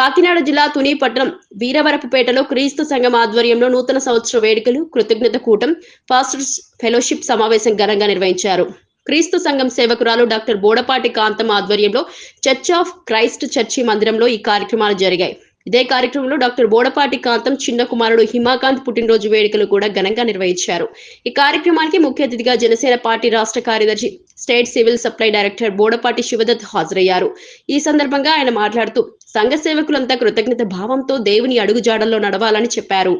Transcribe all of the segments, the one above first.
కాకినాడ జిల్లా తుని పట్టణం వీరవరపుపేటలో క్రీస్తు సంఘం ఆధ్వర్యంలో నూతన సంవత్సర వేడుకలు కృతజ్ఞత కూటం పాస్టర్స్ ఫెలోషిప్ సమావేశం ఘనంగా నిర్వహించారు. క్రీస్తు సంఘం సేవకురాలు డాక్టర్ బోడపాటి కాంతం ఆధ్వర్యంలో చర్చ్ ఆఫ్ క్రైస్ట్ చర్చి మందిరంలో ఈ కార్యక్రమాలు జరిగాయి. ఇదే కార్యక్రమంలో డాక్టర్ బోడపాటి కాంతం చిన్న కుమారుడు హిమాకాంత్ పుట్టినరోజు వేడుకలు కూడా ఘనంగా నిర్వహించారు. ఈ కార్యక్రమానికి ముఖ్య అతిథిగా జనసేన పార్టీ రాష్ట్ర కార్యదర్శి state civil supply director Bodapati Sivadatt హాజరయ్యారు. ఈ సందర్భంగా ఆయన మాట్లాడుతూ సంఘ సేవకులంతా కృతజ్ఞత భావంతో దేవుని అడుగుజాడల్లో నడవాలని చెప్పారు.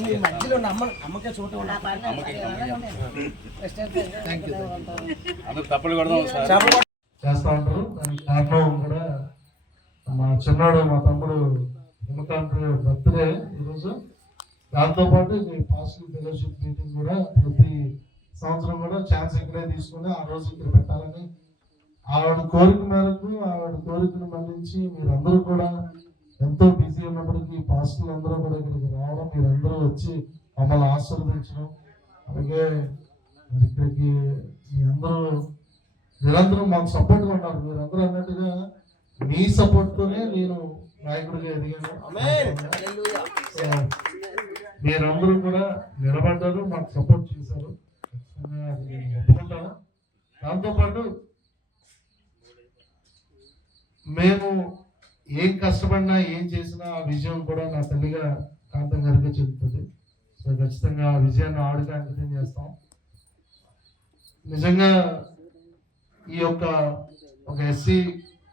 ఈ మధ్యలో ఉన్న అమ్మ అమ్మకే చోట అందరూ తప్పులు కొడదాం సార్ చేస్తా ఉంటారు. దానికి కారణం కూడా మా చిన్నాడు మా తమ్ముడు హిమకాంత్ బర్త్డే ఈరోజు. దాంతోపాటు ఈ పాజిటివ్ ఫెలోషిప్ మీటింగ్ కూడా ప్రతి సంవత్సరం కూడా ఛాన్స్ ఇక్కడే తీసుకుని ఆ రోజు ఇక్కడ పెట్టాలని ఆవిడ కోరిక మేరకు ఆవిడ కోరికను మన్నించి మీరందరూ కూడా ఎంతో బిజీ ఉన్నప్పటికీ పాజిటివ్ అందరూ కూడా ఇక్కడికి రావడం మీరందరూ వచ్చి మమ్మల్ని ఆశీర్వదించడం. అలాగే మరి ఇక్కడికి మీ అందరూ మీరందరూ మాకు సపోర్ట్గా ఉన్నారు. మీరందరూ అన్నట్టుగా మీ సపోర్ట్ తోనే నేను నాయకుడిగా ఎదిగాను. మీరందరూ కూడా నిలబడ్డారు మాకు సపోర్ట్ చేశారు. ఖచ్చితంగా అది నేను ఒప్పుకుంటాను. దాంతోపాటు మేము ఏం కష్టపడినా ఏం చేసినా ఆ విజయం కూడా నా తల్లిగా కాంతం గారికి చెందుతుంది. సో ఖచ్చితంగా ఆ విజయాన్ని ఆవిడగా అంకితం చేస్తాం. నిజంగా ఈ యొక్క ఒక ఎస్సీ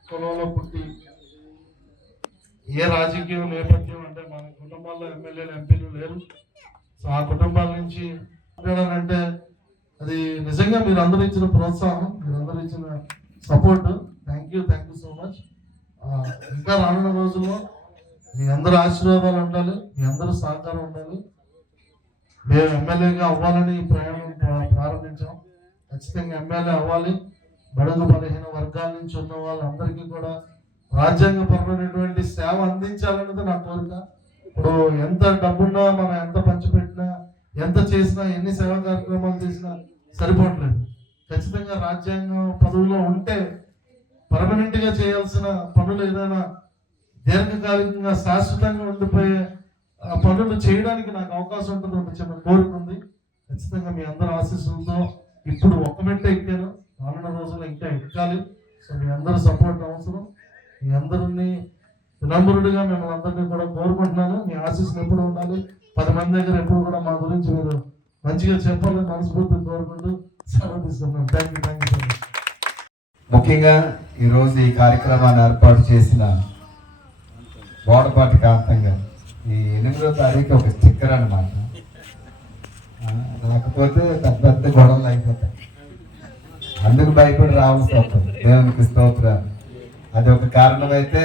కులంలో పుట్టి ఏ రాజకీయం నేపథ్యం అంటే మన కుటుంబాల్లో ఎమ్మెల్యేలు ఎంపీలు లేరు. సో ఆ కుటుంబాల నుంచి అంటే అది నిజంగా మీరు అందరూ ఇచ్చిన ప్రోత్సాహం మీరు అందరూ ఇచ్చిన support. Thank you thank you so much ఇంకా రానున్న రోజుల్లో మీ అందరూ ఆశీర్వాదాలు ఉండాలి మీ అందరూ సహకారం ఉండాలి. మేము ఎమ్మెల్యేగా అవ్వాలని ఈ ప్రయాణం ప్రారంభించాం. ఖచ్చితంగా ఎమ్మెల్యే అవ్వాలి. బడుగు బలహీన వర్గాల నుంచి ఉన్న వాళ్ళందరికీ కూడా రాజ్యాంగపరమైనటువంటి సేవ అందించాలన్నది నా కోరిక. ఇప్పుడు ఎంత డబ్బున్నా మనం ఎంత పంచిపెట్టినా ఎంత చేసినా ఎన్ని సేవా కార్యక్రమాలు చేసినా సరిపోవట్లేదు. ఖచ్చితంగా రాజ్యాంగ పదవిలో ఉంటే పర్మనెంట్గా చేయాల్సిన పనులు ఏదైనా దీర్ఘకాలికంగా శాశ్వతంగా ఉండిపోయే ఆ పనులు చేయడానికి నాకు అవకాశం ఉంటుంది ఒక చిన్న కోరిక ఉంది ఖచ్చితంగా మీ అందరి ఆశీస్సులతో ఇప్పుడు ఒక్క మెట్ట ఎక్కాను. రానున్న రోజుల్లో ఇంకా ఎక్కాలి. సో మీ అందరి సపోర్ట్ అవసరం. మీ అందరినీ వినమ్రుడిగా మిమ్మల్ని అందరినీ కూడా కోరుకుంటున్నాను. మీ ఆశీస్సులు ఎప్పుడు ఉండాలి? పది మంది దగ్గర ఎప్పుడు కూడా మా గురించి మీరు మంచిగా చెప్పాలని మనస్ఫూర్తిగా కోరుకుంటూ సెలవు తీసుకున్నాను thank you thank you so much ముఖ్యంగా ఈరోజు ఈ కార్యక్రమాన్ని ఏర్పాటు చేసిన బోడపాటి కాంతంగా ఈ ఎనిమిదో తారీఖు ఒక స్టిక్కర్ అనమాట లేకపోతే పెద్ద పెద్ద గొడవలు అయిపోతాయి. అందుకు భయపడి రావాల్సి వస్తుంది దేవునికి స్తోత్రం అది ఒక కారణమైతే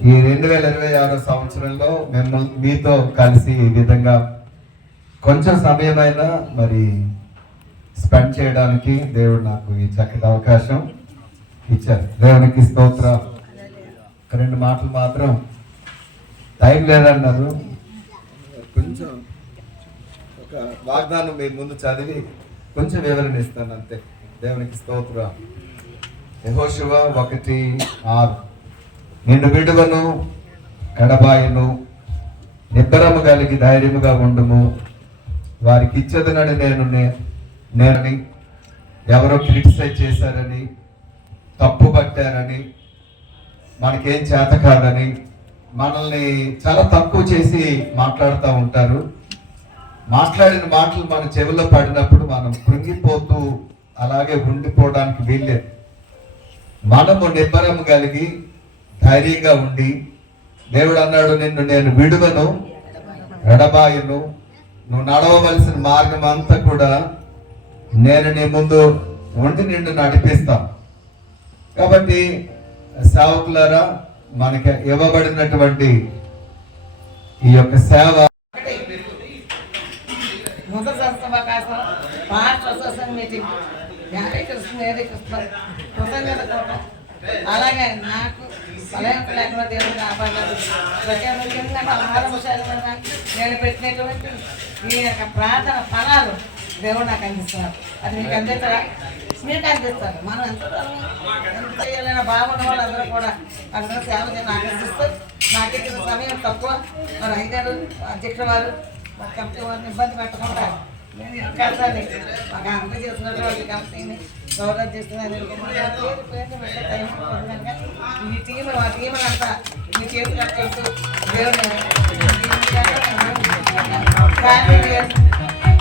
ఈ రెండు వేల ఇరవై ఆరో సంవత్సరంలో మిమ్మల్ని మీతో కలిసి ఈ విధంగా కొంచెం సమయమైనా మరి స్పెండ్ చేయడానికి దేవుడు నాకు ఈ చక్కటి అవకాశం ఇచ్చారు. దేవునికి స్తోత్ర రెండు మాటలు మాత్రం టైం లేదన్నారు. కొంచెం ఒక వాగ్దానం మీ ముందు చదివి కొంచెం వివరణ ఇస్తాను అంతే. దేవునికి స్తోత్ర యహోశివ ఒకటి ఆరు. నిన్ను విడువను ఎడబాయును నిబ్బరము కలిగి ధైర్యముగా ఉండము. వారికి ఇచ్చేదనని నేను నే- నేనని ఎవరో క్రిటిసైజ్ చేశారని తప్పు పట్టారని మనకేం చేత కాదని మనల్ని చాలా తక్కువ చేసి మాట్లాడుతూ ఉంటారు. మాట్లాడిన మాటలు మన చెవిలో పడినప్పుడు మనం కృంగిపోతూ అలాగే ఉండిపోవడానికి వీల్లేదు. మనము నిబ్బరం కలిగి ధైర్యంగా ఉండి దేవుడు అన్నాడు నిన్ను నేను విడువను ఎడబాయును. నువ్వు నడవవలసిన మార్గం అంతా కూడా నేను నీ ముందు ఒంటి నిండు నడిపిస్తాం. కాబట్టి సేవకులారా మనకి ఇవ్వబడినటువంటి ఈ యొక్క సేవ సంస్థ మీటింగ్ కృష్ణ కృష్ణ అలాగే నాకు బలహీనత లేకుండా దేవుడు కాపాడారు ప్రతి ఒక్కరికి నాకు నేను పెట్టినటువంటి ఈ యొక్క ప్రార్థన ఫలాలు దేవుడు నాకు అందిస్తున్నారు అది మీకు అందిస్తారా మీకు అందిస్తారు మనం ఎంత ఎంత చేయాలనే బాగున్న వాళ్ళందరూ కూడా అందరూ సేవ చేయని ఆకర్షిస్తూ నాకు ఇచ్చిన సమయం తక్కువ. మరి అయ్యారు అధ్యక్షుల వారు మా కమిటీ వారిని ఇబ్బంది పెట్టకుండా నేను ఈ మాకు అంత చేసినటువంటి కంపెనీని గౌరవం చేస్తున్నాను ఈ టీం మా టీం అంతా మీ చేతి కట్టేస్తూ దేవుడు